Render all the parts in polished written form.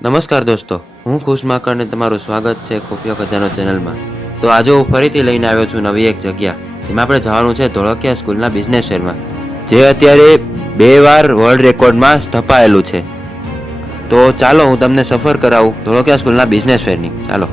નમસ્કાર દોસ્તો, હું ખુશ માકડ ને તમારું સ્વાગત છે ખુફિયા ખજાનો ચેનલમાં। તો આજે હું ફરીથી લઈને આવ્યો છું નવી એક જગ્યા, જેમાં આપણે જવાનું છે ધોળકિયા સ્કૂલના બિઝનેસ ફેરમાં, જે અત્યારે 2 વાર વર્લ્ડ રેકોર્ડમાં સ્થપાયેલું છે। તો ચાલો હું તમને સફર કરાવું ધોળકિયા સ્કૂલના બિઝનેસ ફેરની। ચાલો।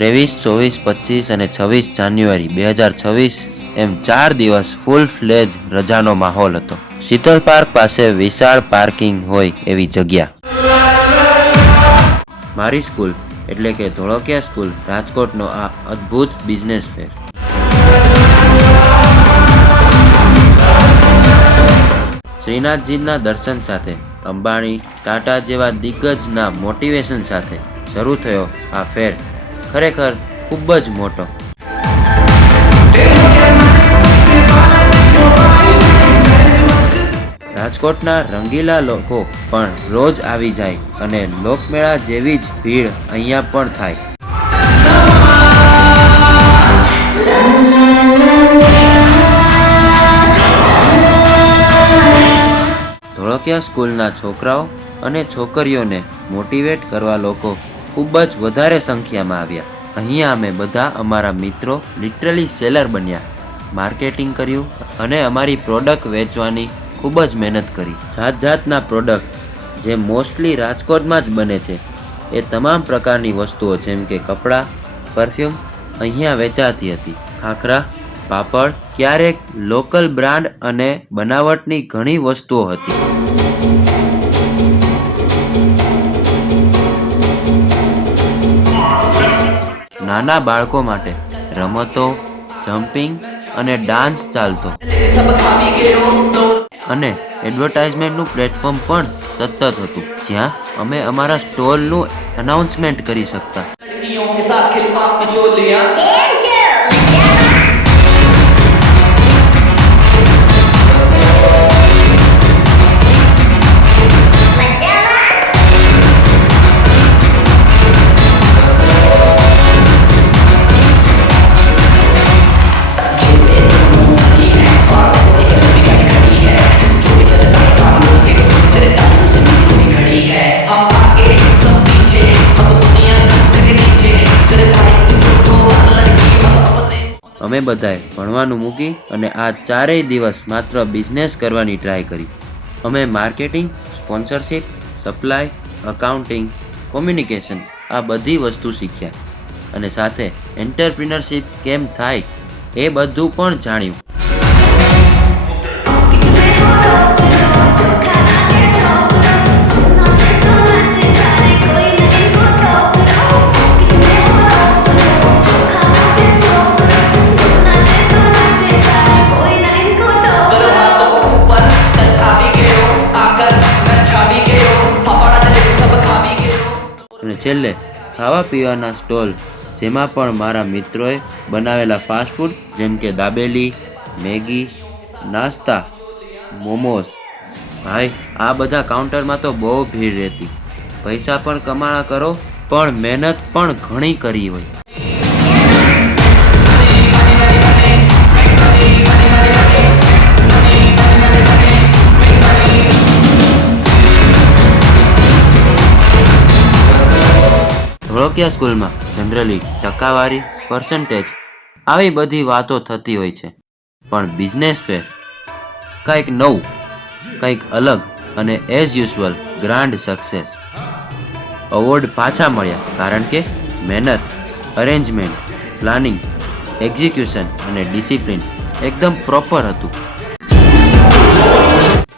ત્રેવીસ, 24, 25 અને 26 જાન્યુઆરી 2026 એમ 4 દિવસ ફૂલ ફ્લેજ રજાનો માહોલ હતો। શીતળ પાર્ક પાસે વિશાળ પાર્કિંગ હોય એવી જગ્યા। મારી સ્કૂલ એટલે કે ધોળકિયા સ્કૂલ રાજકોટનો આ અદ્ભુત બિઝનેસ ફેર। શ્રીનાથજીના દર્શન સાથે, અંબાણી, ટાટા જેવા દિગ્ગજના મોટિવેશન સાથે શરૂ થયો આ ફેર ખરેખર ખૂબ જ મોટો। રાજકોટના રંગીલા લોકો પણ રોજ આવી જાય અને લોકમેળા જેવી જ ભીડ અહીંયા પણ થાય। ધોળકિયા સ્કૂલના છોકરાઓ અને છોકરીઓને મોટિવેટ કરવા લોકો ખૂબ જ વધારે સંખ્યામાં આવ્યા। અહીંયા અમે બધા અમારા મિત્રો લિટરલી સેલર બન્યા, માર્કેટિંગ કર્યું અને અમારી પ્રોડક્ટ વેચવાની ખૂબ જ મહેનત કરી। જાત જાતના પ્રોડક્ટ જે મોસ્ટલી રાજકોટમાં જ બને છે એ તમામ પ્રકારની વસ્તુઓ જેમ કે કપડાં, પરફ્યુમ અહીંયા વેચાતી હતી। ખાખરા, પાપડ, ક્યારેક લોકલ બ્રાન્ડ અને બનાવટની ઘણી વસ્તુઓ હતી। નાના બાળકો માટે રમતો, જમ્પિંગ અને ડાન્સ ચાલતો, અને એડવર્ટાઇઝમેન્ટનું પ્લેટફોર્મ પણ સતત હતું, જ્યાં અમે અમારા સ્ટોલનું અનાઉન્સમેન્ટ કરી શકતા। અમે બધાએ ભણવાનું મૂકી અને આ 4 દિવસ માત્ર બિઝનેસ કરવાની ટ્રાય કરી। અમે marketing, sponsorship, supply, accounting, communication આ બધી વસ્તુ શીખ્યા અને સાથે એન્ટરપ્રિનરશિપ કેમ થાય એ બધું પણ જાણ્યું। અને છેલ્લે ખાવા પીવાના સ્ટોલ, જેમાં પણ મારા મિત્રોએ બનાવેલા ફાસ્ટ ફૂડ જેમ કે દાબેલી, મેગી, નાસ્તા, મોમોસ। ભાઈ આ બધા કાઉન્ટરમાં તો બહુ ભીડ રહેતી, પૈસા પણ કમાણા કરો પણ મહેનત પણ ઘણી કરી હોય। ધોળકિયા સ્કૂલમાં જનરલી ટકાવારી, પર્સન્ટેજ આવી બધી વાતો થતી હોય છે, પણ બિઝનેસ ફેર કંઈક નવું, કંઈક અલગ અને as usual grand success. Award પાછા મળ્યા કારણ કે મહેનત, અરેન્જમેન્ટ, પ્લાનિંગ, એક્ઝિક્યુશન અને ડિસિપ્લિન એકદમ પ્રોપર હતું।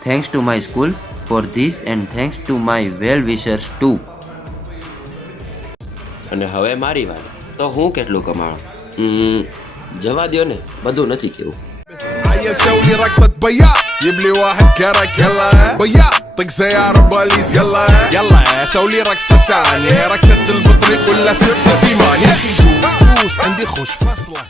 Thanks to my school for this and thanks to my well wishers too. અને હવે મારી વાત, તો હું કેટલું કમાણો જવા દ્યો ને, બધું નથી કેવું। يبلي واحد كرك يلا بيا طق سيارة بوليس يلا يلا سوي لي رقصة ثانية رقصة البطريق ولا 6 8 يا اخي دوس عندي خوش فصلة